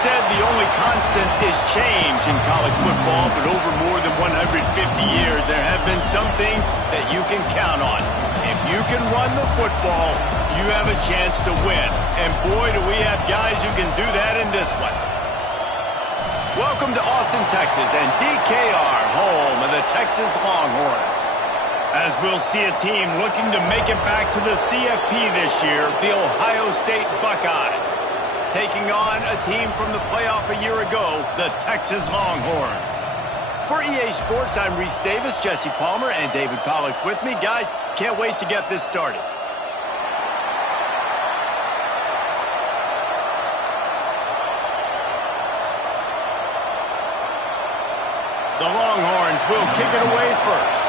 said the only constant is change in college football, but over more than 150 years, there have been some things that you can count on. If you can run the football, you have a chance to win. And boy, do we have guys who can do that in this one. Welcome to Austin, Texas, and DKR, home of the Texas Longhorns. As we'll see a team looking to make it back to the CFP this year, the Ohio State Buckeyes, taking on a team from the playoff a year ago, the Texas Longhorns. For EA Sports, I'm Reese Davis, Jesse Palmer, and David Pollack with me. Guys, can't wait to get this started. The Longhorns will kick it away first.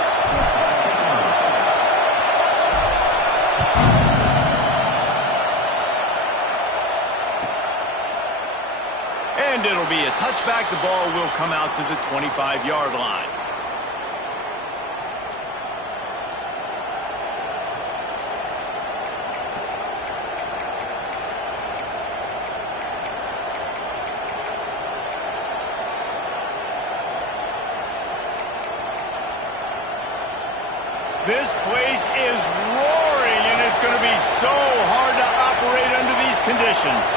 And it'll be a touchback. The ball will come out to the 25-yard line. This place is roaring, and it's going to be so hard to operate under these conditions.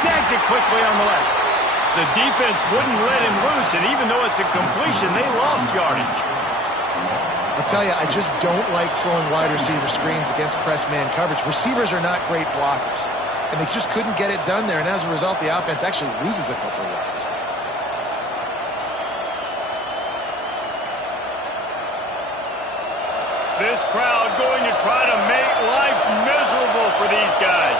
Snags it quickly on the left. The defense wouldn't let him loose, and even though it's a completion, they lost yardage. I'll tell you, I just don't like throwing wide receiver screens against press man coverage. Receivers are not great blockers. And they just couldn't get it done there, and as a result, the offense actually loses a couple of yards. This crowd going to try to make life miserable for these guys.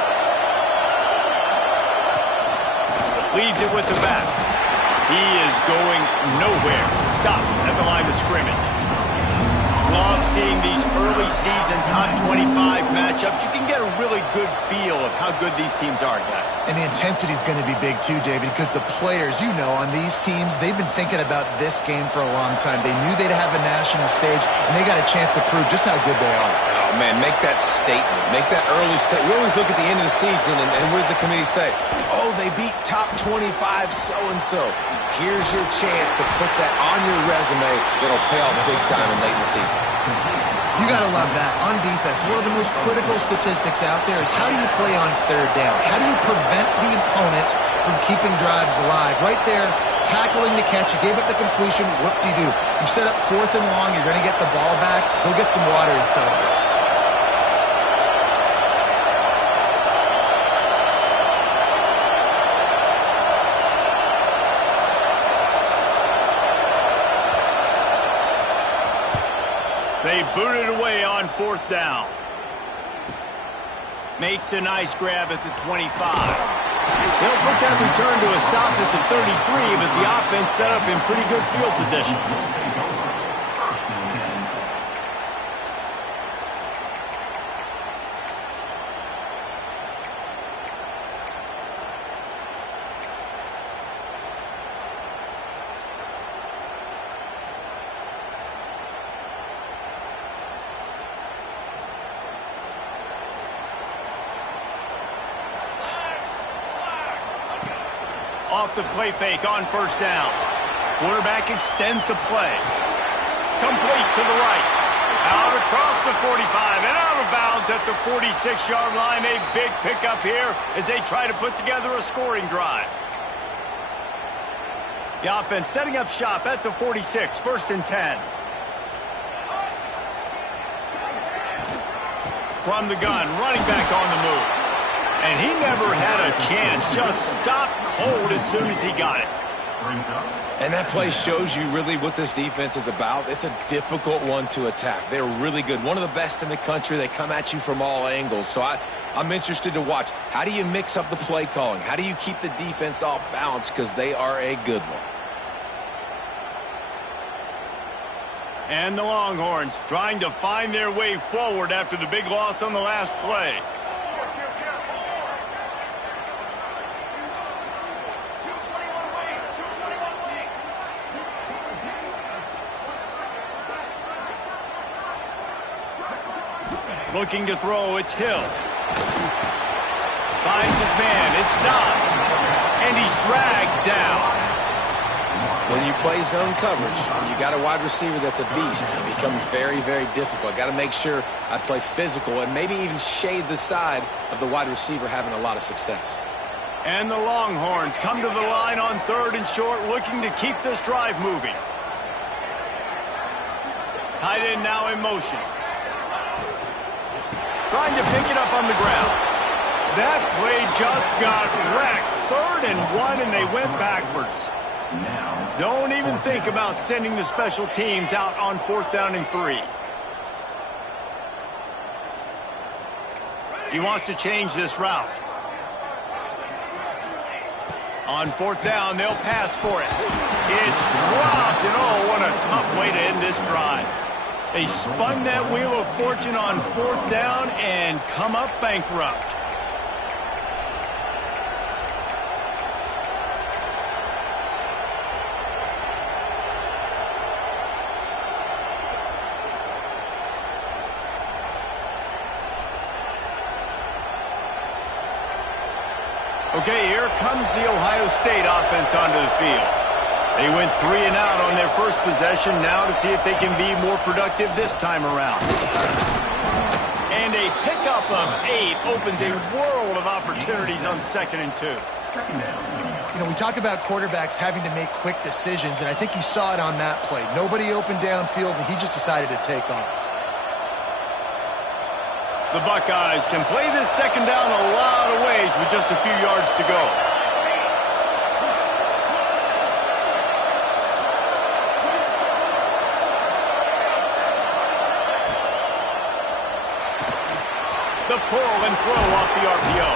Leaves it with the back. He is going nowhere. Stop at the line of scrimmage. Love seeing these early season top 25 matchups. You can get a really good feel of how good these teams are, guys. And the intensity is going to be big too, David, because the players, you know, on these teams, they've been thinking about this game for a long time. They knew they'd have a national stage, and they got a chance to prove just how good they are. Oh, man, make that statement. Make that early statement. We always look at the end of the season, and what does the committee say? Oh, they beat top 25 so-and-so. Here's your chance to put that on your resume that'll pay off big time and late in the season. You got to love that. On defense, one of the most critical statistics out there is how do you play on third down? How do you prevent the opponent from keeping drives alive? Right there, tackling the catch. You gave up the completion. What do? You set up 4th and long. You're going to get the ball back. Go get some water and celebrate. They boot it away on 4th down. Makes a nice grab at the 25. They'll put that return to a stop at the 33, but the offense set up in pretty good field position. Off the play fake on 1st down. Quarterback extends the play. Complete to the right. Out across the 45 and out of bounds at the 46-yard line. A big pickup here as they try to put together a scoring drive. The offense setting up shop at the 46, 1st and 10. From the gun, running back on the move. And he never had a chance, just stopped cold as soon as he got it. And that play shows you really what this defense is about. It's a difficult one to attack. They're really good. One of the best in the country. They come at you from all angles. So I'm interested to watch. How do you mix up the play calling? How do you keep the defense off balance? Because they are a good one. And the Longhorns trying to find their way forward after the big loss on the last play. Looking to throw, it's Hill. Finds his man, it's Dobbs. And he's dragged down. When you play zone coverage, when you got a wide receiver that's a beast, it becomes very, very difficult. Got to make sure I play physical and maybe even shade the side of the wide receiver having a lot of success. And the Longhorns come to the line on 3rd and short, looking to keep this drive moving. Tight end now in motion. Trying to pick it up on the ground. That play just got wrecked. 3rd and 1, and they went backwards. Don't even think about sending the special teams out on 4th down and 3. He wants to change this route. On 4th down, they'll pass for it. It's dropped, and oh, what a tough way to end this drive. They spun that wheel of fortune on 4th down and come up bankrupt. Okay, here comes the Ohio State offense onto the field. They went 3 and out on their first possession, now to see if they can be more productive this time around. And a pickup of 8 opens a world of opportunities on 2nd and 2. You know, we talk about quarterbacks having to make quick decisions, and I think you saw it on that play. Nobody opened downfield, and he just decided to take off. The Buckeyes can play this 2nd down a lot of ways with just a few yards to go. The pull and throw off the RPO.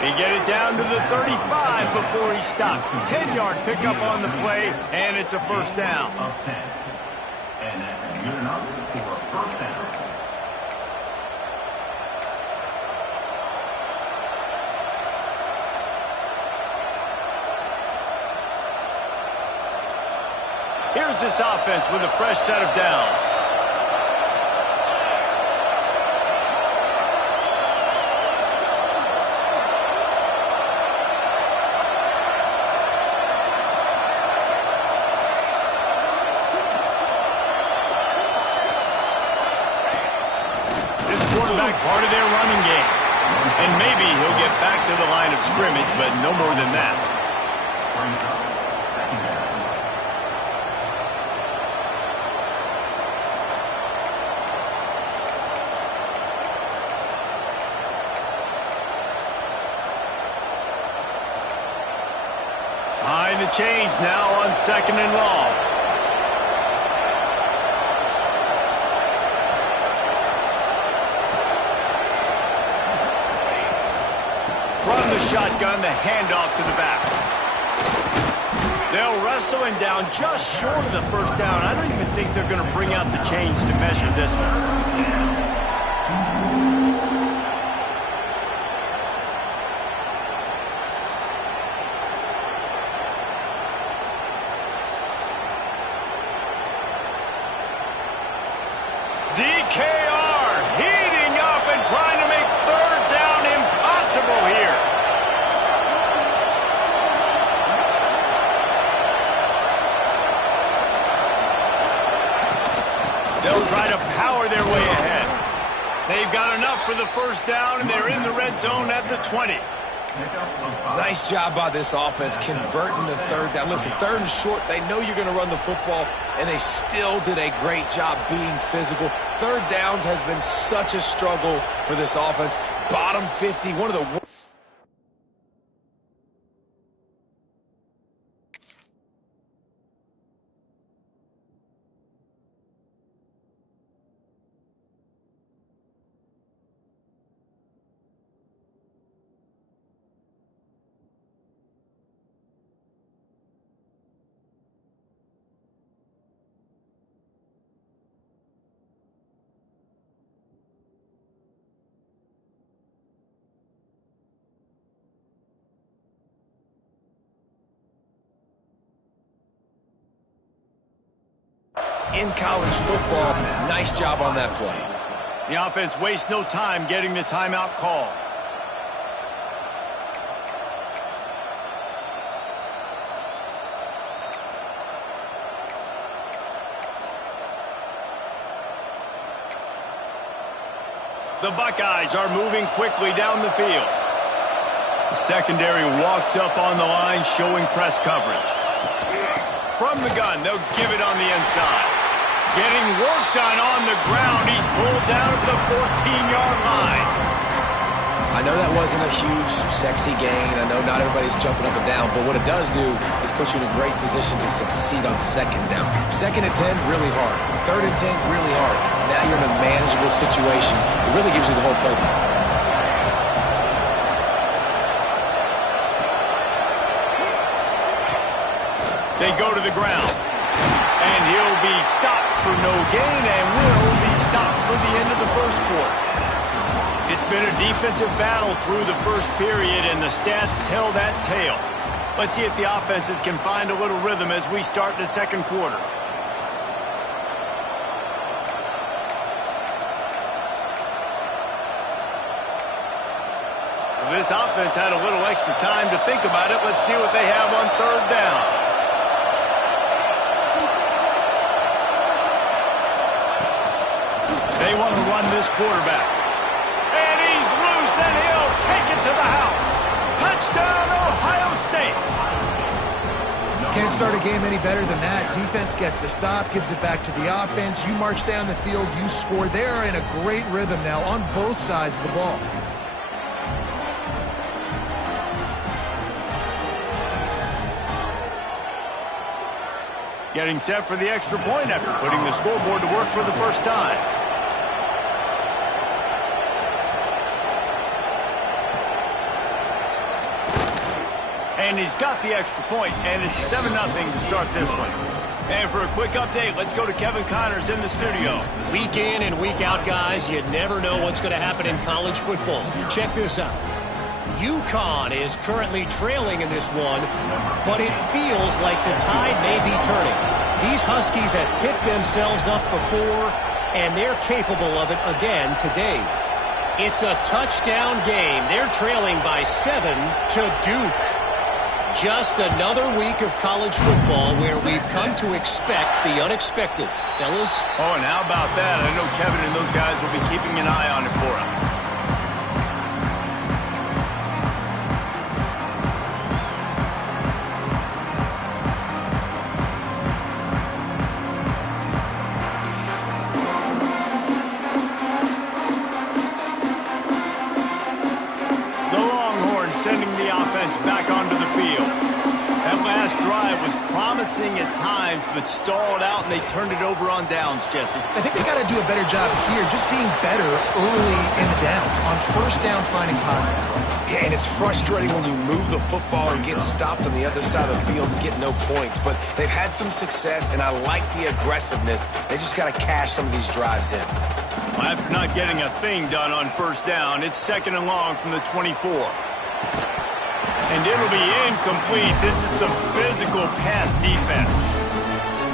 He get it down to the 35 before he stopped. 10-yard pickup on the play, and it's a 1st down. And that's good enough for a 1st down. Here's this offense with a fresh set of downs. This quarterback part of their running game. And maybe he'll get back to the line of scrimmage, but no more than that. Behind the chains now on 2nd and long. From the shotgun, the handoff to the back. They'll wrestle him down just short of the 1st down. I don't even think they're going to bring out the chains to measure this one. DKR heating up and trying to make 3rd down impossible here. They'll try to power their way ahead. They've got enough for the 1st down, and they're in the red zone at the 20. Nice job by this offense converting the 3rd down. Listen, 3rd and short, they know you're going to run the football, and they still did a great job being physical. 3rd downs has been such a struggle for this offense. Bottom 50, one of the worst. In college football, nice job on that play. The offense wastes no time getting the timeout call. The Buckeyes are moving quickly down the field. The secondary walks up on the line, showing press coverage. From the gun, they'll give it on the inside. Getting work done on the ground. He's pulled down at the 14-yard line. I know that wasn't a huge, sexy gain. I know not everybody's jumping up and down, but what it does do is put you in a great position to succeed on second down. Second and 10, really hard. Third and 10, really hard. Now you're in a manageable situation. It really gives you the whole playbook. They go to the ground. And he'll be stopped for no gain and will be stopped for the end of the first quarter. It's been a defensive battle through the first period, and the stats tell that tale. Let's see if the offenses can find a little rhythm as we start the second quarter. This offense had a little extra time to think about it. Let's see what they have on third down. They want to run this quarterback. And he's loose, and he'll take it to the house. Touchdown, Ohio State. Can't start a game any better than that. Defense gets the stop, gives it back to the offense. You march down the field, you score. They're in a great rhythm now on both sides of the ball. Getting set for the extra point after putting the scoreboard to work for the first time. And he's got the extra point, and it's 7-0 to start this one. And for a quick update, let's go to Kevin Connors in the studio. Week in and week out, guys, you never know what's going to happen in college football. Check this out. UConn is currently trailing in this one, but it feels like the tide may be turning. These Huskies have picked themselves up before, and they're capable of it again today. It's a touchdown game. They're trailing by 7 to Duke. Just another week of college football where we've come to expect the unexpected. Fellas? Oh, and how about that? I know Kevin and those guys will be keeping an eye on it for us. Sending the offense back onto the field. That last drive was promising at times, but stalled out, and they turned it over on downs, Jesse. I think they got to do a better job here, just being better early in the downs. On first down, finding positive plays. Yeah, and it's frustrating when you move the football and get stopped on the other side of the field and get no points. But they've had some success, and I like the aggressiveness. They just got to cash some of these drives in. Well, after not getting a thing done on first down, it's 2nd and long from the 24. And it'll be incomplete. This is some physical pass defense.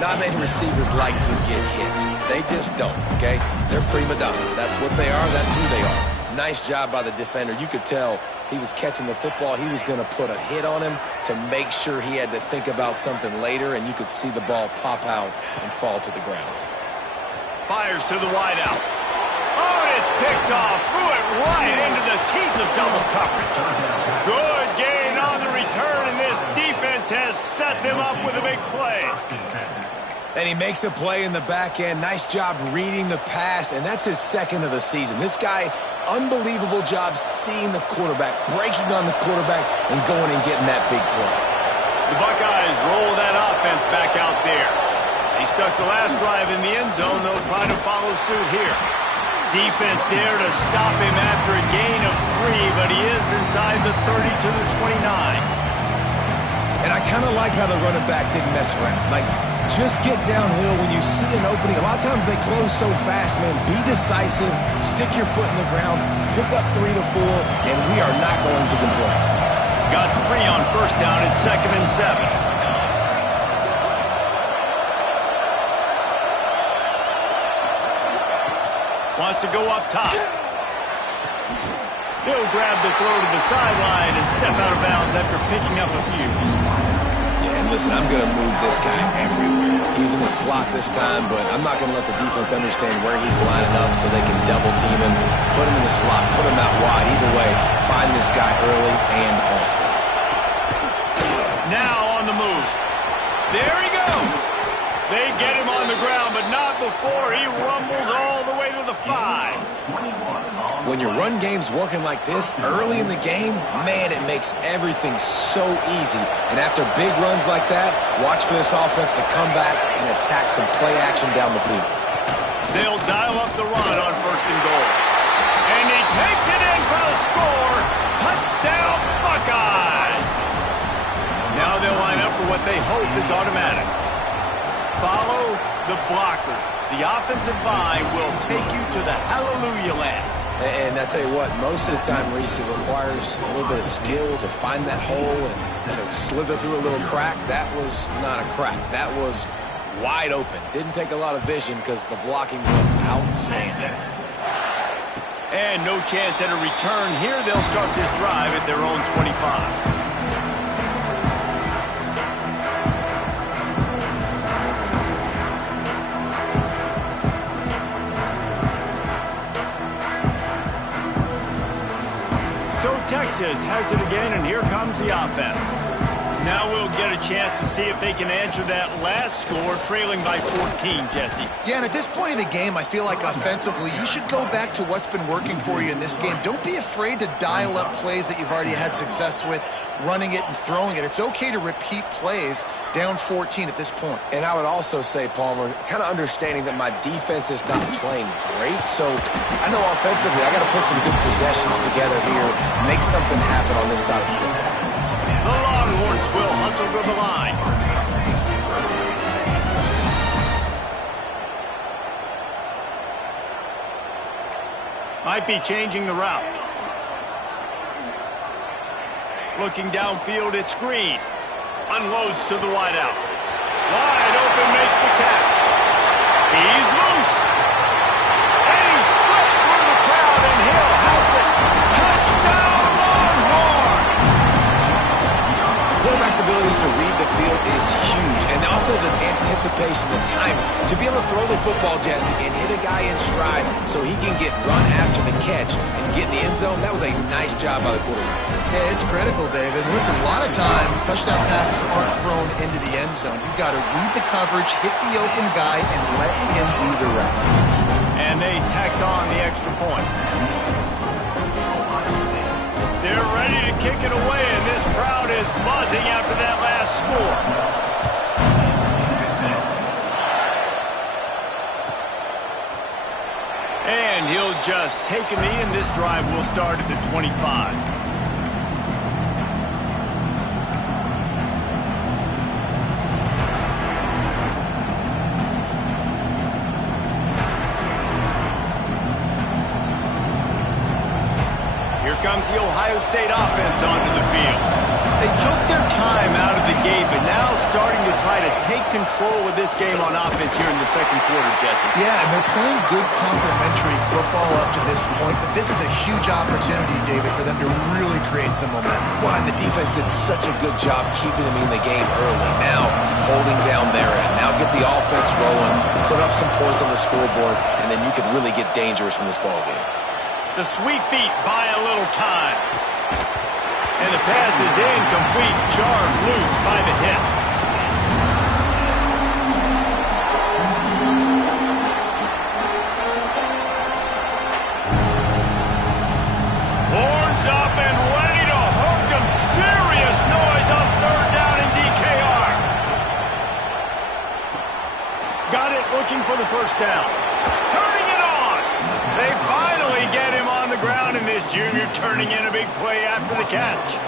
Not many receivers like to get hit. They just don't, okay? They're prima donnas. That's what they are. That's who they are. Nice job by the defender. You could tell he was catching the football. He was going to put a hit on him to make sure he had to think about something later, and you could see the ball pop out and fall to the ground. Fires to the wideout. Oh, and it's picked off. Threw it right into the teeth of double coverage. Good gain on the return, and this defense has set them up with a big play. And he makes a play in the back end. Nice job reading the pass, and that's his 2nd of the season. This guy, unbelievable job seeing the quarterback, breaking on the quarterback, and going and getting that big play. The Buckeyes roll that offense back out there. They stuck the last drive in the end zone. They'll try to follow suit here. Defense there to stop him after a gain of 3, but he is inside the 30 to the 29. And I kind of like how the running back didn't mess around. Like, just get downhill when you see an opening. A lot of times they close so fast, man. Be decisive, stick your foot in the ground, pick up 3 to 4, and we are not going to complain. Got 3 on first down at 2nd and 7. Wants to go up top. He'll grab the throw to the sideline and step out of bounds after picking up a few. Yeah, and listen, I'm going to move this guy everywhere. He's in the slot this time, but I'm not going to let the defense understand where he's lining up so they can double team him, put him in the slot, put him out wide. Either way, find this guy early and often. Now on the move. There he goes. They get him on the ground, but not before he rumbles all the way to the 5. When your run game's working like this early in the game, man, it makes everything so easy. And after big runs like that, watch for this offense to come back and attack some play action down the field. They'll dial up the run on 1st and goal. And he takes it in for the score. Touchdown, Buckeyes. Now they'll line up for what they hope is automatic. Follow the blockers. The offensive line will take you to the hallelujah land. And I tell you what, most of the time, Reese, it requires a little bit of skill to find that hole and slither through a little crack. That was not a crack. That was wide open. Didn't take a lot of vision because the blocking was outstanding. And no chance at a return here. They'll start this drive at their own 25. So Texas has it again, and here comes the offense. Now we'll get a chance to see if they can answer that last score, trailing by 14, Jesse. Yeah, and at this point in the game, I feel like offensively, you should go back to what's been working for you in this game. Don't be afraid to dial up plays that you've already had success with, running it and throwing it. It's okay to repeat plays down 14 at this point. And I would also say, Palmer, kind of understanding that my defense is not playing great, so I know offensively I got to put some good possessions together here and make something happen on this side of the football. The Longhorns will hustle to the line. Might be changing the route. Looking downfield, it's Green. Unloads to the wideout. Wide open, makes the catch. He's loose. And he slipped through the crowd, and he'll house it. Touchdown, Longhorns! Quarterback's abilities to read the field is huge, and also the anticipation, the timing. To be able to throw the football, Jesse, and hit a guy in stride so he can get run after the catch and get in the end zone, that was a nice job by the quarterback. Yeah, it's critical, David. Listen, a lot of times, touchdown passes aren't thrown into the end zone. You've got to read the coverage, hit the open guy, and let him do the rest. And they tacked on the extra point. They're ready to kick it away, and this crowd is buzzing after that last score. And he'll just take a knee, and this drive will start at the 25. Comes the Ohio State offense onto the field. They took their time out of the gate, but now starting to try to take control of this game on offense here in the second quarter, Jesse. Yeah, and they're playing good complementary football up to this point, but this is a huge opportunity, David, for them to really create some momentum. Well, and the defense did such a good job keeping them in the game early. Now, holding down their end. Now get the offense rolling, put up some points on the scoreboard, and then you could really get dangerous in this ballgame. The sweet feet buy a little time. And the pass is incomplete. Jarred loose by the hip. Horns up and ready to hook them. Serious noise on 3rd down in DKR. Got it, looking for the 1st down. Turning it on. They finally get him on the ground, and this junior turning in a big play after the catch.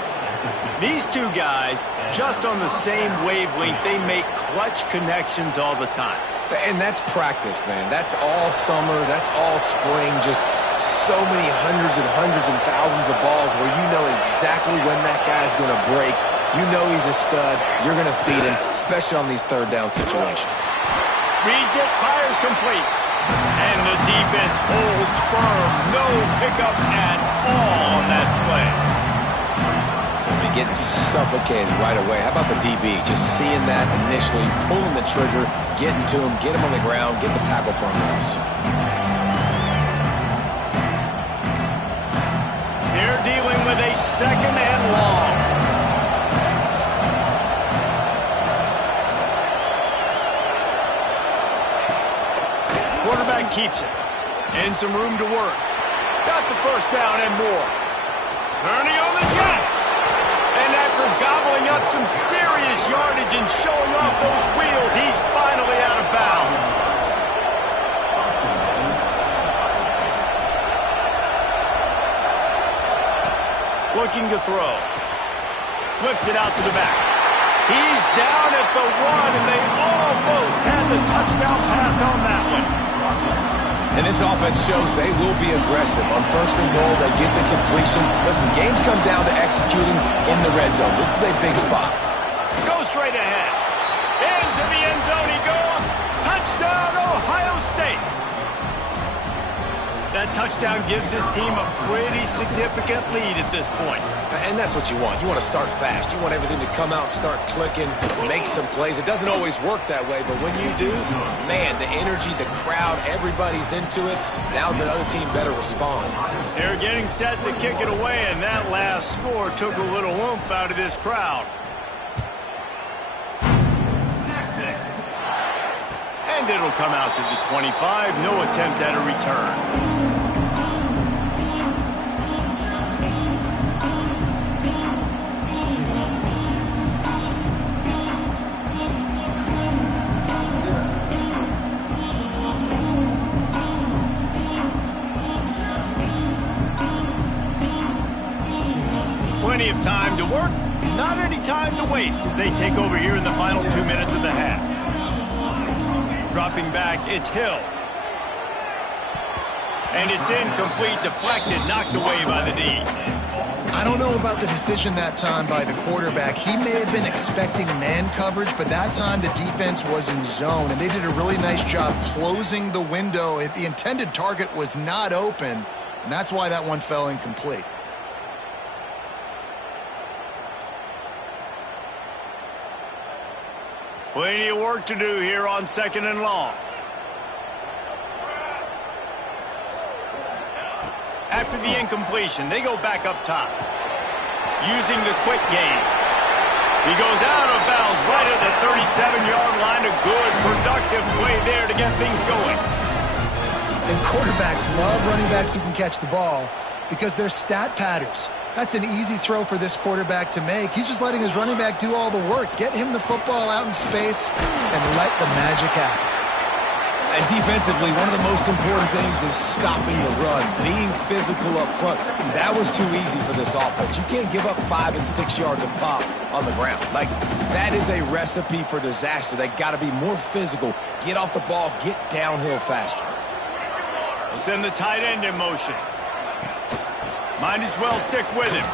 These two guys, just on the same wavelength, they make clutch connections all the time. And that's practice, man. That's all summer. That's all spring. Just so many hundreds and thousands of balls where you know exactly when that guy's going to break. You know he's a stud. You're going to feed him, especially on these 3rd down situations. Reads it, fires complete. And And the defense holds firm. No pickup at all on that play. They'll be getting suffocated right away. How about the DB? Just seeing that initially, pulling the trigger, getting to him, get him on the ground, get the tackle for him else. They're dealing with a second and long. Quarterback keeps it. And some room to work. Got the first down and more. Turning on the Jets. And after gobbling up some serious yardage and showing off those wheels, he's finally out of bounds. Looking to throw. Flips it out to the back. He's down at the 1, and they almost had the touchdown pass on that one. And this offense shows they will be aggressive. On first and goal, they get the completion. Listen, games come down to executing in the red zone. This is a big spot. Goes straight ahead. Into the end zone he goes. Touchdown, Ohio State. That touchdown gives his team a pretty significant lead at this point. And that's what you want. You want to start fast. You want everything to come out and start clicking, make some plays. It doesn't always work that way, but when you do, man, the energy, the crowd, everybody's into it. Now the other team better respond. They're getting set to kick it away, and that last score took a little oomph out of this crowd. And it'll come out to the 25. No attempt at a return. Plenty of time to work, not any time to waste as they take over here in the final 2 minutes of the half. Dropping back, it's Hill. And it's incomplete, deflected, knocked away by the D. I don't know about the decision that time by the quarterback. He may have been expecting man coverage, but that time the defense was in zone, and they did a really nice job closing the window. The intended target was not open, and that's why that one fell incomplete. Plenty of work to do here on second and long. After the incompletion, they go back up top. Using the quick game. He goes out of bounds right at the 37-yard line. A good, productive play there to get things going. And quarterbacks love running backs who can catch the ball because they're stat patters. That's an easy throw for this quarterback to make. He's just letting his running back do all the work. Get him the football out in space and let the magic happen. And defensively, one of the most important things is stopping the run, being physical up front. That was too easy for this offense. You can't give up 5 and 6 yards of pop on the ground. Like, that is a recipe for disaster. They got to be more physical, get off the ball, get downhill faster. We'll send the tight end in motion. Might as well stick with him.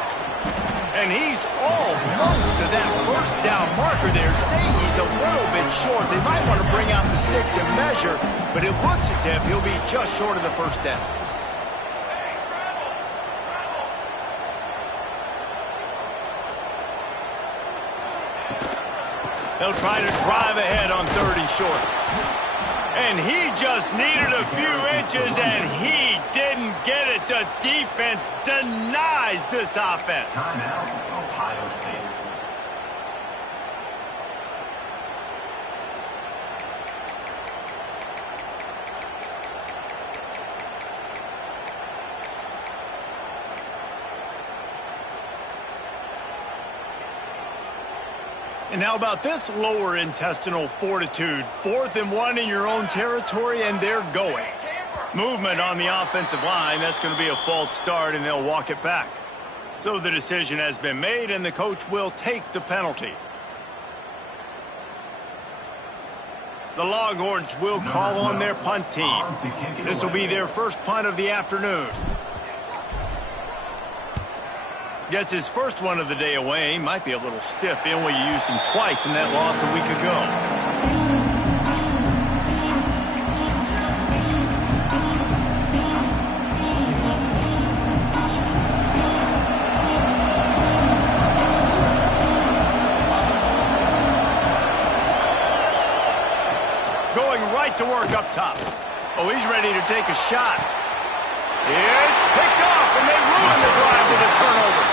And he's almost to that first down marker there, saying he's a little bit short. They might want to bring out the sticks and measure, but it looks as if he'll be just short of the first down. They'll try to drive ahead on 3rd and short. And he just needed a few inches, and he didn't get it. The defense denies this offense. Timeout, Ohio State. And how about this lower intestinal fortitude? 4th and 1 in your own territory, and they're going. Movement on the offensive line. That's going to be a false start, and they'll walk it back. So the decision has been made, and the coach will take the penalty. The Longhorns will call on their punt team. This will be their first punt of the afternoon. Gets his first one of the day away. Might be a little stiff. They only used him twice in that loss a week ago. right to work up top. Oh, he's ready to take a shot. It's picked off, and they ruin the drive with a turnover.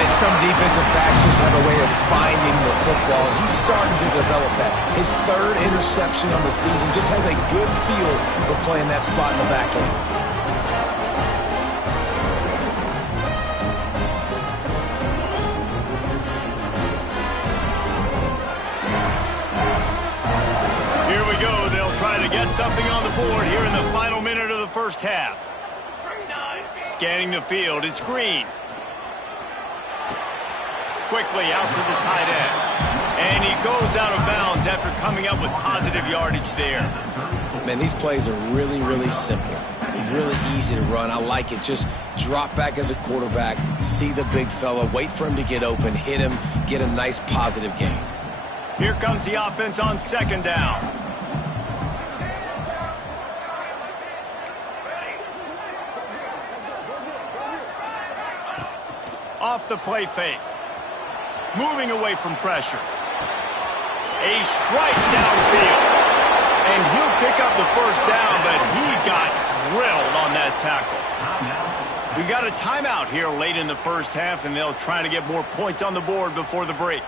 And some defensive backs just have a way of finding the football. He's starting to develop that. His third interception on the season, just has a good feel for playing that spot in the back end. Here we go. They'll try to get something on the board here in the final minute of the first half. Scanning the field, it's Green. Quickly out to the tight end. And he goes out of bounds after coming up with positive yardage there. Man, these plays are really, really simple. Really easy to run. I like it. Just drop back as a quarterback, see the big fella, wait for him to get open, hit him, get a nice positive gain. Here comes the offense on second down. Off the play fake. Moving away from pressure. A strike downfield. And he'll pick up the first down, but he got drilled on that tackle. We got a timeout here late in the first half, and they'll try to get more points on the board before the break.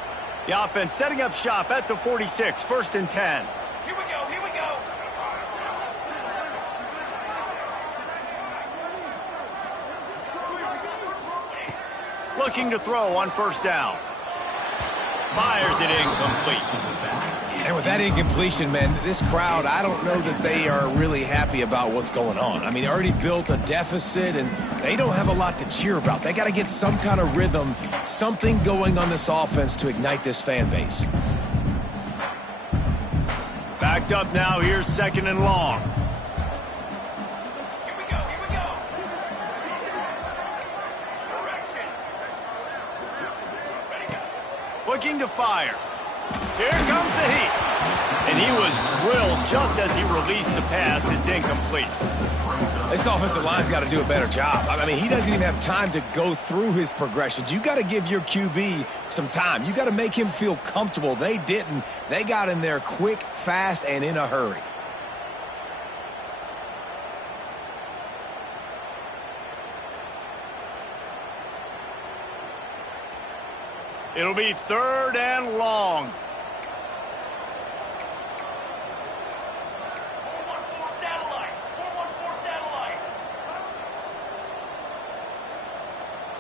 The offense setting up shop at the 46, 1st and 10. Here we go, here we go. Looking to throw on first down. Fires it incomplete. And with that incompletion, man, this crowd, I don't know that they are really happy about what's going on. I mean, they already built a deficit, and they don't have a lot to cheer about. They got to get some kind of rhythm, something going on this offense to ignite this fan base. Backed up now, here's 2nd and long. Here we go, here we go. Direction. Ready, go. Looking to fire. Here comes the heat. And he was drilled just as he released the pass. It's incomplete. This offensive line's got to do a better job. I mean, he doesn't even have time to go through his progressions. You got to give your QB some time. You got to make him feel comfortable. They didn't. They got in there quick, fast, and in a hurry. It'll be 3rd and long. 414 satellite. 414 satellite.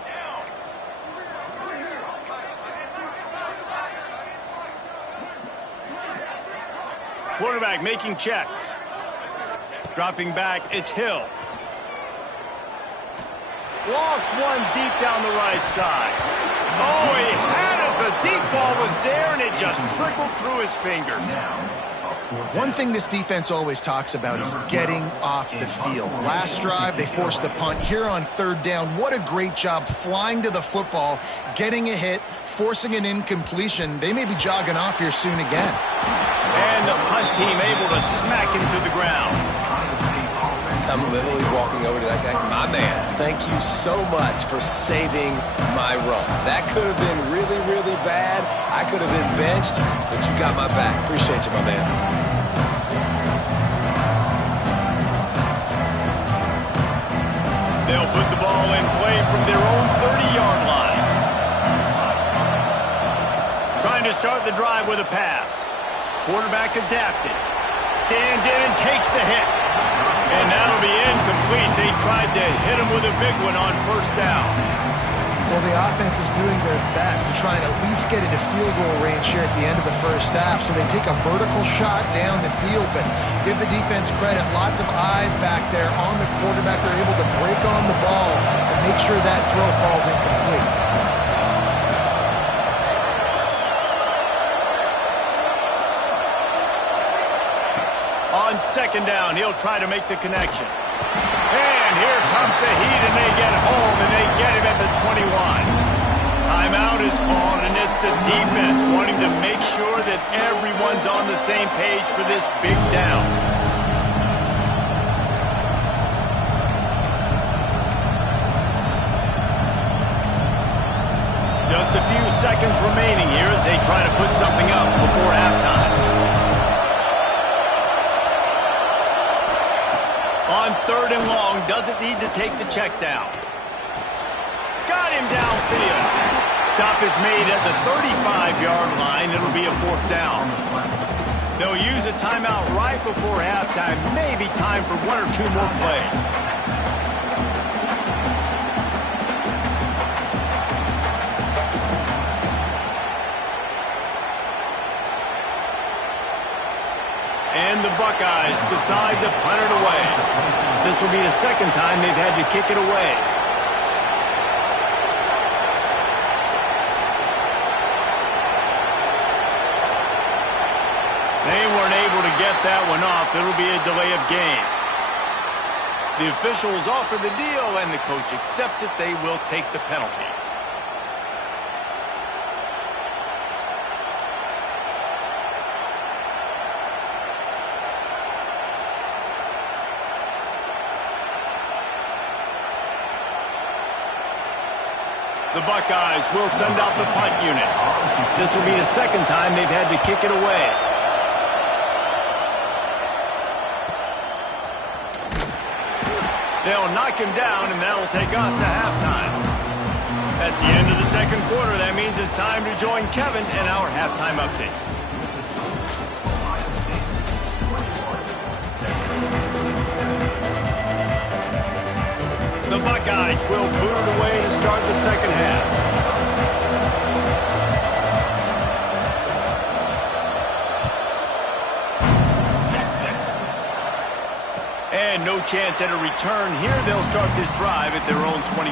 Down. Quarterback making checks. Dropping back, it's Hill. Lost one deep down the right side. Oh, he had it. The deep ball was there, and it just trickled through his fingers. One thing this defense always talks about is getting off the field. Last drive, they forced the punt. Here on 3rd down, what a great job flying to the football, getting a hit, forcing an incompletion. They may be jogging off here soon again. And the punt team able to smack him to the ground. I'm literally walking over to that guy. My man, thank you so much for saving my run. That could have been really, really bad. I could have been benched, but you got my back. Appreciate you, my man. They'll put the ball in play from their own 30-yard line. Trying to start the drive with a pass. Quarterback adapted. Stands in and takes the hit. And that'll be incomplete. They tried to hit him with a big one on 1st down. Well, the offense is doing their best to try and at least get into field goal range here at the end of the first half. So they take a vertical shot down the field, but give the defense credit. Lots of eyes back there on the quarterback. They're able to break on the ball and make sure that throw falls incomplete. On 2nd down, he'll try to make the connection. And here comes the heat, and they get home, and they get him at the 21. Timeout is called, and it's the defense wanting to make sure that everyone's on the same page for this big down. Just a few seconds remaining here as they try to put something up before halftime. On 3rd and long, doesn't need to take the check down. Got him downfield. Stop is made at the 35-yard line. It'll be a 4th down. They'll use a timeout right before halftime. Maybe time for 1 or 2 more plays. And the Buckeyes decide to punt it away. This will be the 2nd time they've had to kick it away. They weren't able to get that one off. It'll be a delay of game. The officials offer the deal, and the coach accepts it. They will take the penalty. The Buckeyes will send out the punt unit. This will be the 2nd time they've had to kick it away. They'll knock him down, and that'll take us to halftime. That's the end of the 2nd quarter. That means it's time to join Kevin in our halftime update. The Buckeyes will boot it away to start the 2nd half. And no chance at a return here. They'll start this drive at their own 25.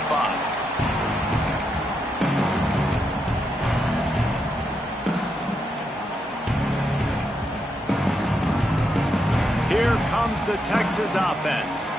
Here comes the Texas offense.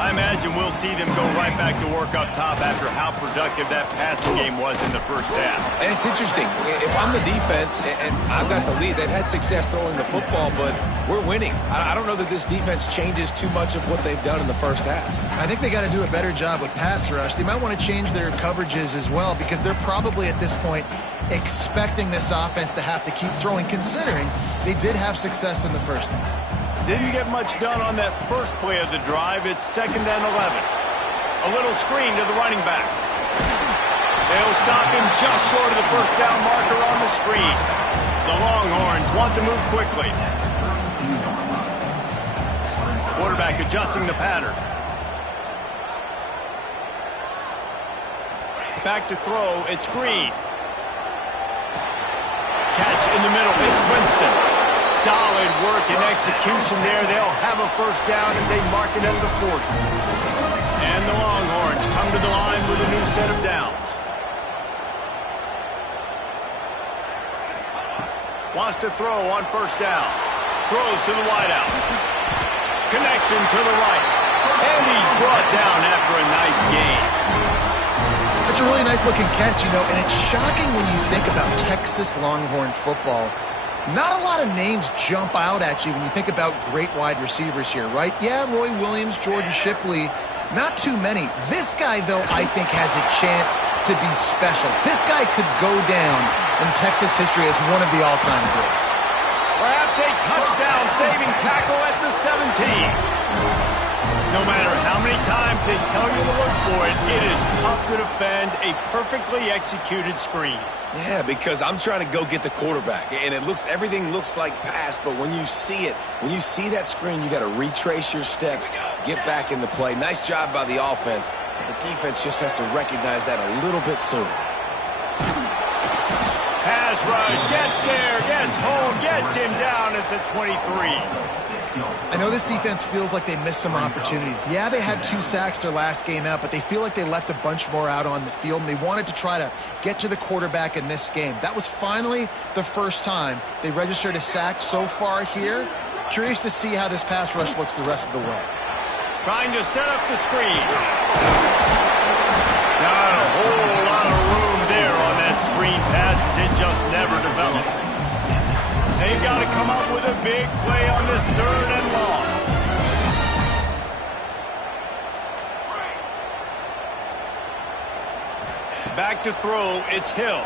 I imagine we'll see them go right back to work up top after how productive that passing game was in the 1st half. And it's interesting. If I'm the defense and I've got the lead, they've had success throwing the football, but we're winning. I don't know that this defense changes too much of what they've done in the 1st half. I think they got to do a better job with pass rush. They might want to change their coverages as well, because they're probably at this point expecting this offense to have to keep throwing, considering they did have success in the 1st half. Didn't get much done on that 1st play of the drive. It's 2nd and 11. A little screen to the running back. They'll stop him just short of the 1st down marker on the screen. The Longhorns want to move quickly. Quarterback adjusting the pattern. Back to throw. It's Green. Catch in the middle. It's Winston. Solid work and execution there. They'll have a 1st down as they mark it at the 40. And the Longhorns come to the line with a new set of downs. Wants to throw on 1st down. Throws to the wideout. Connection to the right. And he's brought down after a nice gain. That's a really nice looking catch, you know, and it's shocking when you think about Texas Longhorn football. Not a lot of names jump out at you when you think about great wide receivers here, right? Yeah, Roy Williams, Jordan Shipley, not too many. This guy, though, I think has a chance to be special. This guy could go down in Texas history as one of the all-time greats. Perhaps a touchdown-saving tackle at the 17. No matter how many times they tell you to look for it, it is tough to defend a perfectly executed screen. Yeah, because I'm trying to go get the quarterback, and everything looks like pass, but when you see it, when you see that screen, you got to retrace your steps, get back in the play. Nice job by the offense, but the defense just has to recognize that a little bit sooner. Pass rush, gets there, gets home, gets him down at the 23. I know this defense feels like they missed some opportunities. Yeah, they had 2 sacks their last game out, but they feel like they left a bunch more out on the field, and they wanted to try to get to the quarterback in this game. That was finally the 1st time they registered a sack so far here. Curious to see how this pass rush looks the rest of the way. Trying to set up the screen. Not a whole lot of room there on that screen pass, as it just never developed. They've got to come up with a big play on this 3rd and long. Back to throw, it's Hill.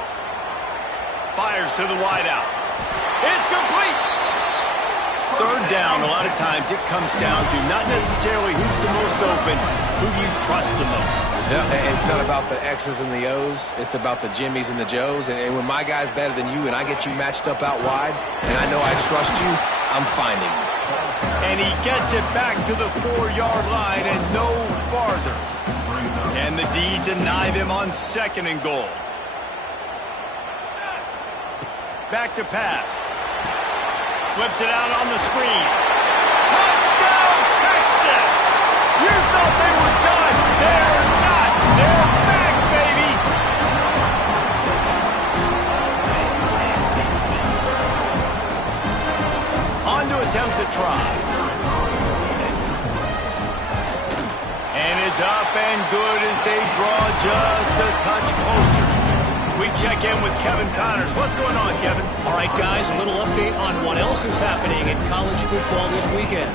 Fires to the wideout. It's complete. Third down, a lot of times it comes down to not necessarily who's the most open, who do you trust the most. Yeah, it's not about the X's and the O's. It's about the Jimmies and the Joes. And when my guy's better than you and I get you matched up out wide and I know I trust you, I'm finding you. And he gets it back to the 4-yard line and no farther. Can the D deny them on 2nd and goal? Back to pass. Flips it out on the screen. Touchdown, Texas! You thought they were done. They're not. They're back, baby! On to attempt to try. And it's up and good as they draw just a touch closer. We check in with Kevin Connors. What's going on, Kevin? All right, guys, a little update on what else is happening in college football this weekend.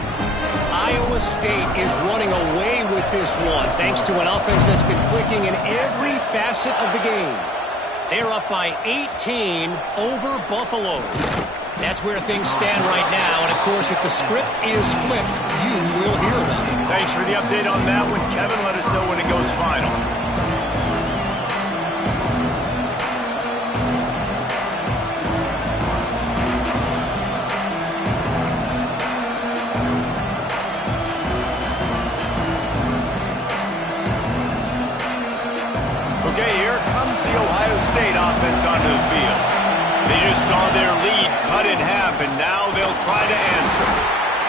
Iowa State is running away with this one, thanks to an offense that's been clicking in every facet of the game. They're up by 18 over Buffalo. That's where things stand right now, and of course, if the script is flipped, you will hear about it. Thanks for the update on that one, Kevin. Let us know when it goes final. Okay, here comes the Ohio State offense onto the field. They just saw their lead cut in half, and now they'll try to answer.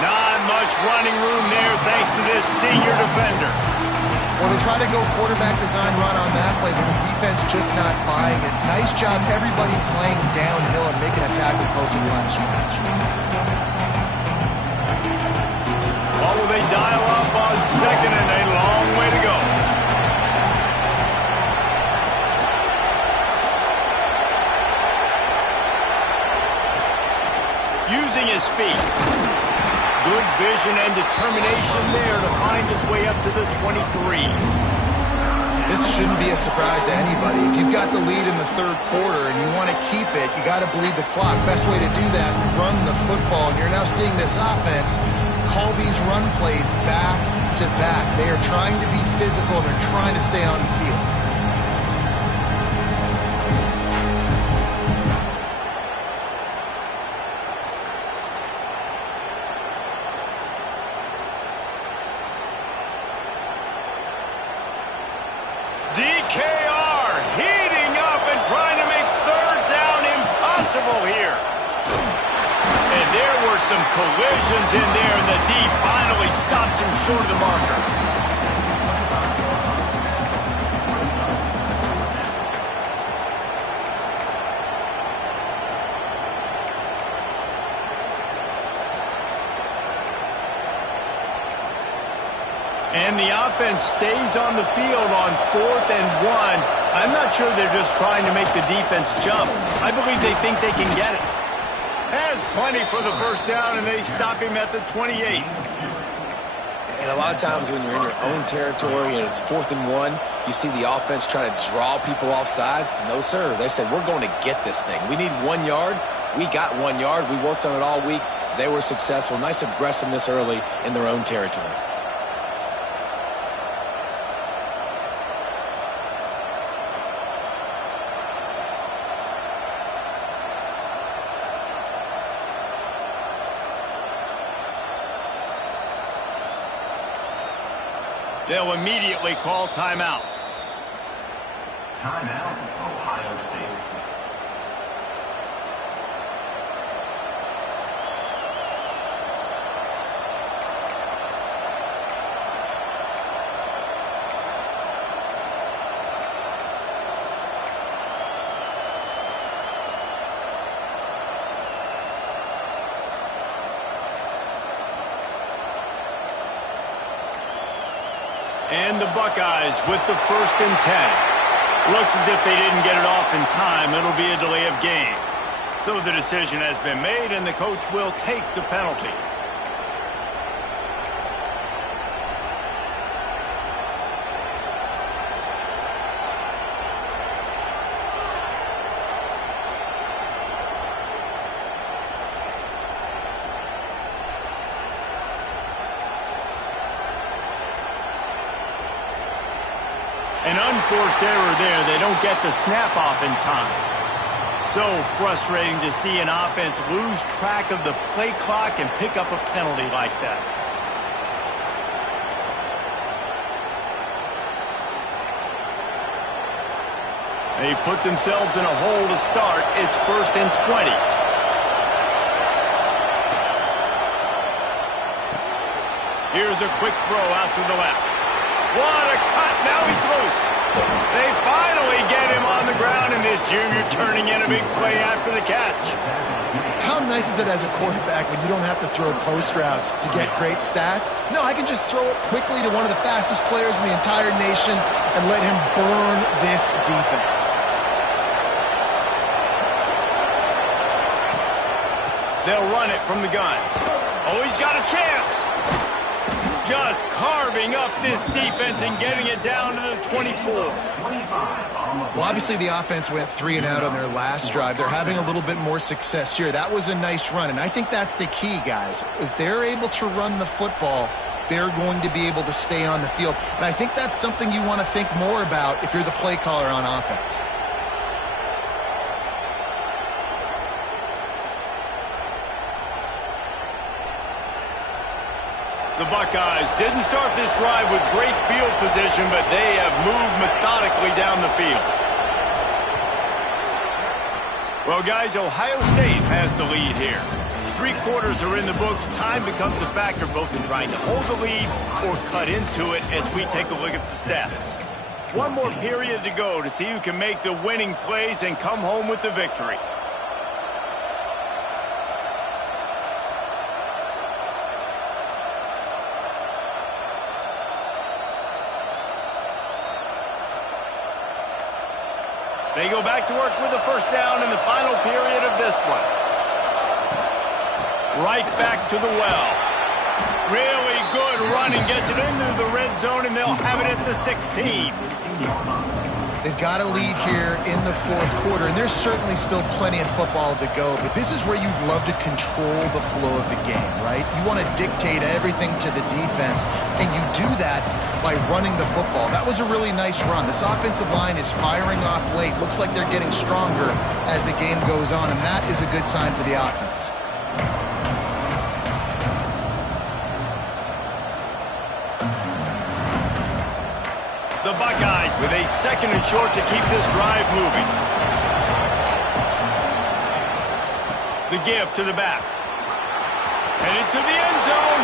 Not much running room there thanks to this senior defender. Well, they try to go quarterback design run on that play, but the defense just not buying it. Nice job, everybody playing downhill and making a tackle close to the line of scrimmage. What will they dial up on 2nd and a long way to go? Using his feet. Good vision and determination there to find his way up to the 23. This shouldn't be a surprise to anybody. If you've got the lead in the 3rd quarter and you want to keep it, you got to bleed the clock. Best way to do that, run the football. And you're now seeing this offense call these run plays back to back. They are trying to be physical and they're trying to stay on the field. DKR heating up and trying to make 3rd down impossible here. And there were some collisions in there, and the D finally stops him short of the marker. And the offense stays on the field on 4th and 1. I'm not sure they're just trying to make the defense jump. I believe they think they can get it. Has plenty for the 1st down, and they stop him at the 28. And a lot of times when you're in your own territory and it's 4th and 1, you see the offense try to draw people off sides. No, sir. They said, we're going to get this thing. We need 1 yard. We got 1 yard. We worked on it all week. They were successful. Nice aggressiveness early in their own territory. They'll immediately call timeout. Timeout, Ohio State. And the Buckeyes with the 1st and 10. Looks as if they didn't get it off in time. It'll be a delay of game. So the decision has been made, and the coach will take the penalty. An unforced error there. They don't get the snap off in time. So frustrating to see an offense lose track of the play clock and pick up a penalty like that. They put themselves in a hole to start. It's 1st and 20. Here's a quick throw out to the left. What a cut. Now he's loose. They finally get him on the ground, and this junior turning in a big play after the catch. How nice is it as a quarterback when you don't have to throw post routes to get great stats? No, I can just throw it quickly to one of the fastest players in the entire nation and let him burn this defense. They'll run it from the gun. Oh, he's got a chance. Just carving up this defense and getting it down to the 24. Well, obviously the offense went 3 and out on their last drive. They're having a little bit more success here. That was a nice run, and I think that's the key, guys. If they're able to run the football, they're going to be able to stay on the field. And I think that's something you want to think more about if you're the play caller on offense. The Buckeyes didn't start this drive with great field position, but they have moved methodically down the field. Well, guys, Ohio State has the lead here. 3 quarters are in the books. Time becomes a factor both in trying to hold the lead or cut into it as we take a look at the stats. 1 more period to go to see who can make the winning plays and come home with the victory. They go back to work with a first down in the final period of this one. Right back to the well. Really good running, gets it into the red zone, and they'll have it at the 16. They've got a lead here in the 4th quarter, and there's certainly still plenty of football to go, but this is where you'd love to control the flow of the game, right? You want to dictate everything to the defense, and you do that by running the football. That was a really nice run. This offensive line is firing off late. Looks like they're getting stronger as the game goes on, and that is a good sign for the offense. The Buckeyes with a 2nd and short to keep this drive moving. The give to the back. Headed to the end zone.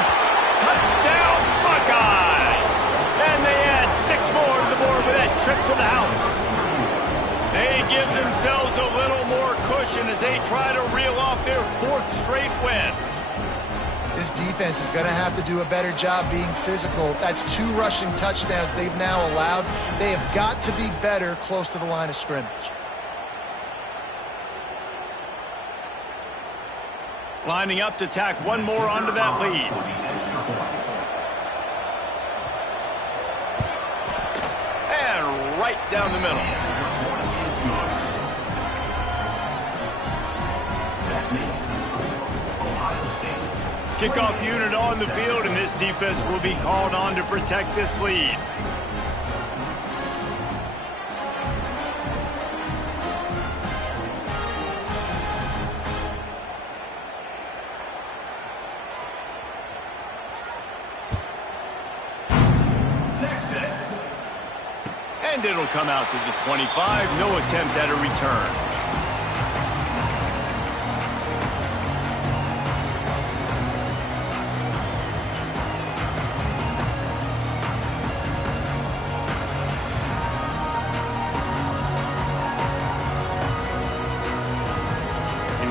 Touchdown, Buckeyes! And they add 6 more to the board with that trip to the house. They give themselves a little more cushion as they try to reel off their 4th straight win. This defense is going to have to do a better job being physical. That's 2 rushing touchdowns they've now allowed. They have got to be better close to the line of scrimmage. Lining up to tack 1 more onto that lead. And right down the middle. Kickoff unit on the field, and this defense will be called on to protect this lead. Texas. And it'll come out to the 25. No attempt at a return.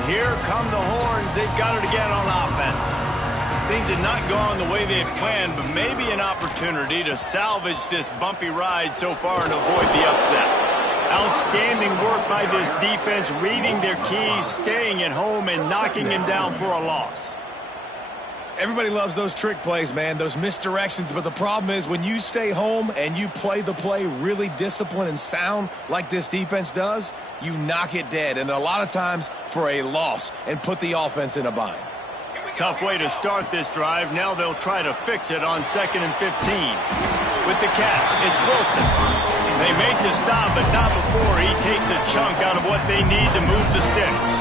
Here come the horns. They've got it again on offense. Things had not gone the way they had planned, but maybe an opportunity to salvage this bumpy ride so far and avoid the upset. Outstanding work by this defense, reading their keys, staying at home, and knocking him down for a loss. Everybody loves those trick plays, man, those misdirections, but the problem is when you stay home and you play the play really disciplined and sound like this defense does, you knock it dead, and a lot of times for a loss, and put the offense in a bind. Tough way to start this drive. Now they'll try to fix it on 2nd and 15. With the catch, it's Wilson. They make the stop, but not before he takes a chunk out of what they need to move the sticks.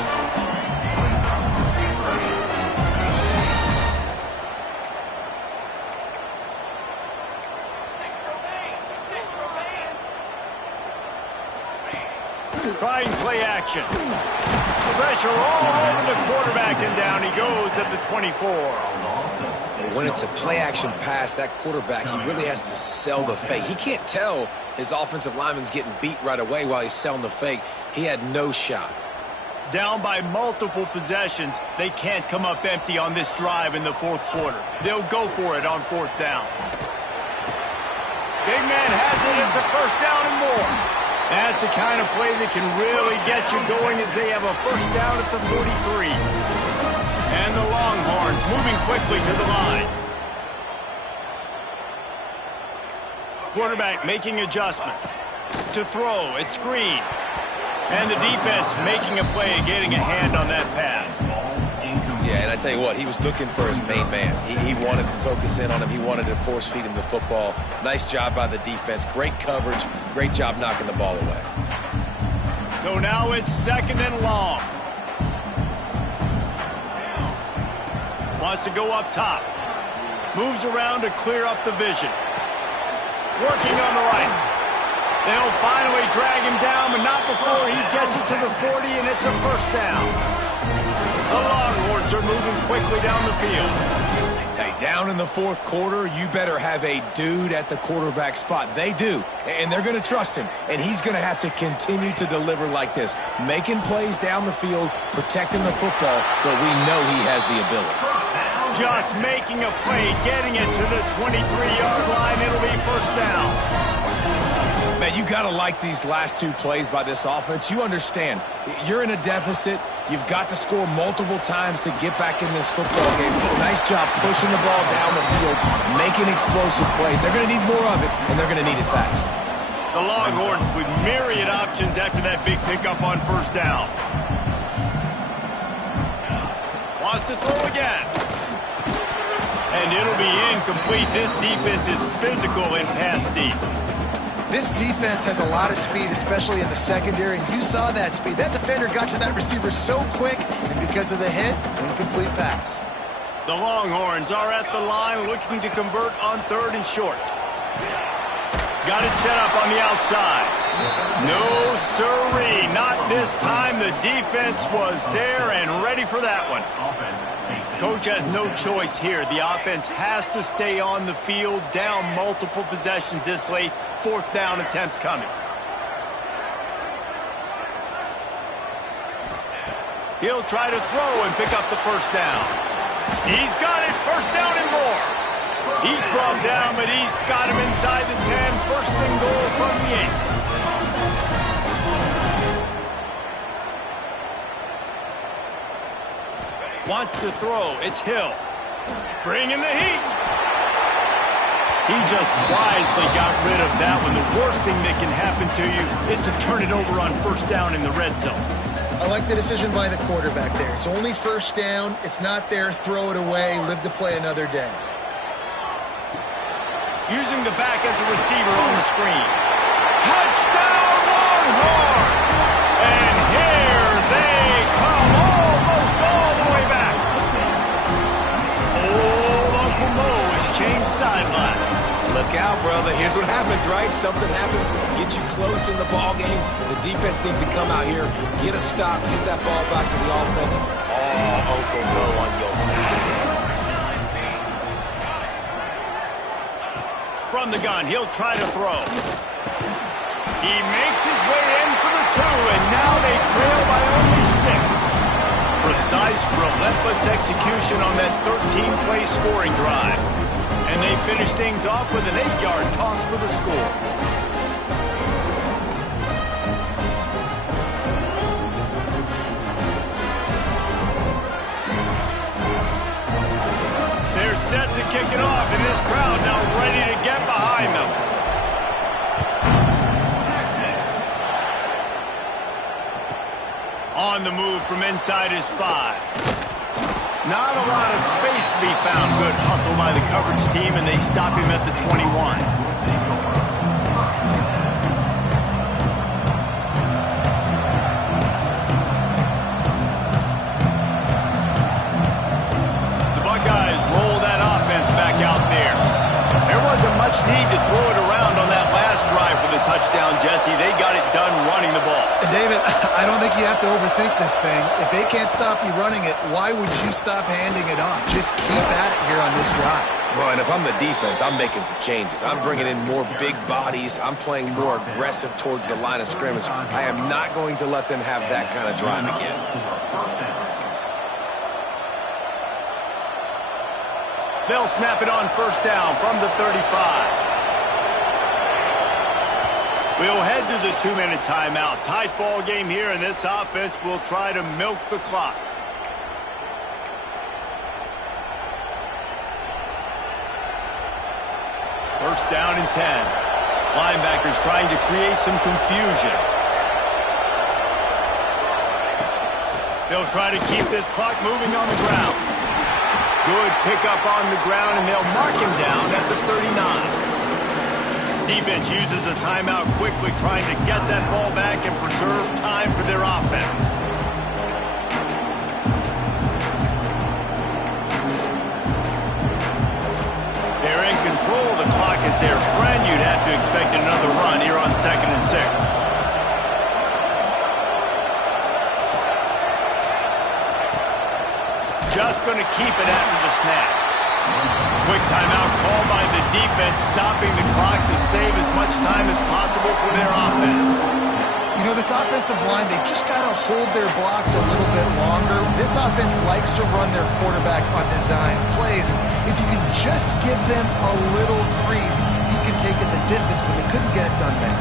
Trying play action. Pressure all over the quarterback, and down he goes at the 24. When it's a play-action pass, that quarterback, he really has to sell the fake. He can't tell his offensive lineman's getting beat right away while he's selling the fake. He had no shot. Down by multiple possessions, they can't come up empty on this drive in the fourth quarter. They'll go for it on fourth down. Big man has it. It's a first down and more. That's the kind of play that can really get you going as they have a first down at the 43. And the Longhorns moving quickly to the line. Quarterback making adjustments. To throw, it's screen. And the defense making a play, getting a hand on that pass. Yeah, and I tell you what, he was looking for his main man. He wanted to focus in on him. He wanted to force feed him the football. Nice job by the defense. Great coverage. Great job knocking the ball away. So now it's second and long. Wants to go up top. Moves around to clear up the vision. Working on the right. They'll finally drag him down, but not before he gets it to the 40, and it's a first down. The Longhorns are moving quickly down the field. Hey, down in the fourth quarter, you better have a dude at the quarterback spot. They do, and they're going to trust him, and he's going to have to continue to deliver like this, making plays down the field, protecting the football, but we know he has the ability. Just making a play, getting it to the 23-yard line. It'll be first down. Man, you got to like these last two plays by this offense. You understand, you're in a deficit. You've got to score multiple times to get back in this football game. Nice job pushing the ball down the field, making explosive plays. They're going to need more of it, and they're going to need it fast. The Longhorns with myriad options after that big pickup on first down. Wants to throw again. And it'll be incomplete. This defense is physical in pass deep. This defense has a lot of speed, especially in the secondary, and you saw that speed. That defender got to that receiver so quick, and because of the hit, incomplete pass. The Longhorns are at the line looking to convert on third and short. Got it set up on the outside. No sirree, not this time. The defense was there and ready for that one. Coach has no choice here. The offense has to stay on the field, down multiple possessions this late. Fourth down attempt coming. He'll try to throw and pick up the first down. He's got it, first down and more. He's brought down, but he's got him inside the 10. First and goal from the 8. Wants to throw. It's Hill. Bringing the heat. He just wisely got rid of that one. The worst thing that can happen to you is to turn it over on first down in the red zone. I like the decision by the quarterback there. It's only first down. It's not there. Throw it away. Live to play another day. Using the back as a receiver on the screen. Touchdown Longhorn! And here they come, almost all the way back. Old Uncle Mo has changed sidelines. Look out, brother. Here's what happens, right? Something happens, get you close in the ball game. The defense needs to come out here, get a stop, get that ball back to the offense. Oh, Uncle Mo on your side. From the gun, he'll try to throw. He makes his way in for the 2, and now they trail by only 6. Precise, relentless execution on that 13-play scoring drive. And they finish things off with an 8-yard toss for the score. They're set to kick it off, and this crowd now ready to get behind them. On the move from inside his 5. Not a lot of space to be found. Good hustle by the coverage team, and they stop him at the 21. need to throw it around on that last drive for the touchdown, Jesse. They got it done running the ball. And David, I don't think you have to overthink this thing. If they can't stop you running it, why would you stop handing it off? Just keep at it here on this drive. Well, and if I'm the defense, I'm making some changes. I'm bringing in more big bodies. I'm playing more aggressive towards the line of scrimmage. I am not going to let them have that kind of drive again. They'll snap it on first down from the 35. We'll head to the 2-minute timeout. Tight ball game here, and this offense will try to milk the clock. First down and 10. Linebackers trying to create some confusion. They'll try to keep this clock moving on the ground. Good pickup on the ground, and they'll mark him down at the 39. Defense uses a timeout quickly, trying to get that ball back and preserve time for their offense. They're in control. The clock is their friend. You'd have to expect another run here on 2nd and 6. Just going to keep it after the snap. Quick timeout called by the defense, stopping the clock to save as much time as possible for their offense. You know, this offensive line, they just got to hold their blocks a little bit longer. This offense likes to run their quarterback on design plays. If you can just give them a little crease, he can take it the distance, but they couldn't get it done there.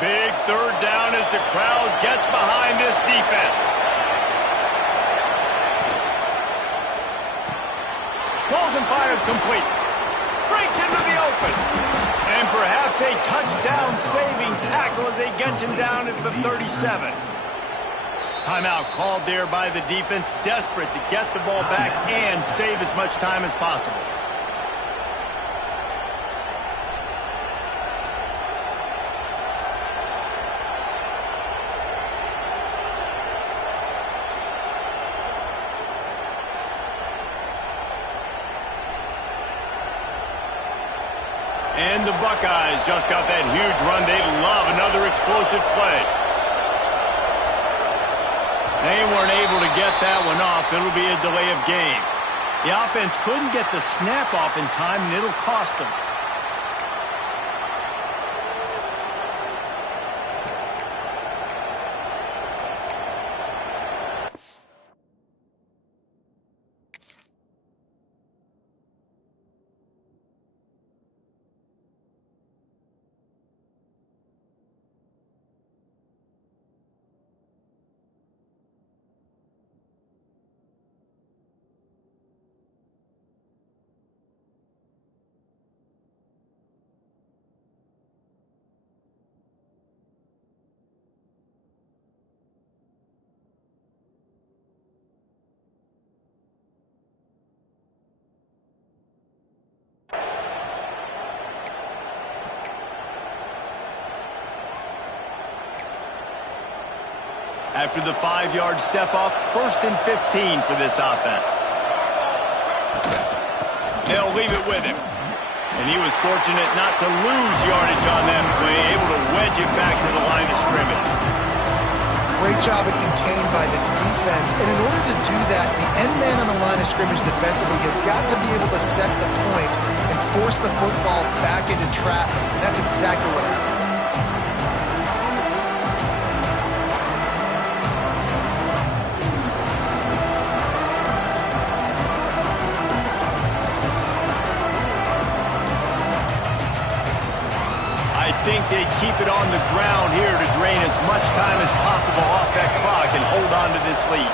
Big third down as the crowd gets behind this defense. Pulls and fired complete. Breaks into the open. And perhaps a touchdown-saving tackle as they get him down at the 37. Timeout called there by the defense, desperate to get the ball back and save as much time as possible. And the Buckeyes just got that huge run. They love another explosive play. They weren't able to get that one off. It'll be a delay of game. The offense couldn't get the snap off in time, and it'll cost them. After the 5-yard step off, 1st and 15 for this offense. They'll leave it with him. And he was fortunate not to lose yardage on that play, able to wedge it back to the line of scrimmage. Great job at contained by this defense. And in order to do that, the end man on the line of scrimmage defensively has got to be able to set the point and force the football back into traffic. And that's exactly what happened. I think they'd keep it on the ground here to drain as much time as possible off that clock and hold on to this lead.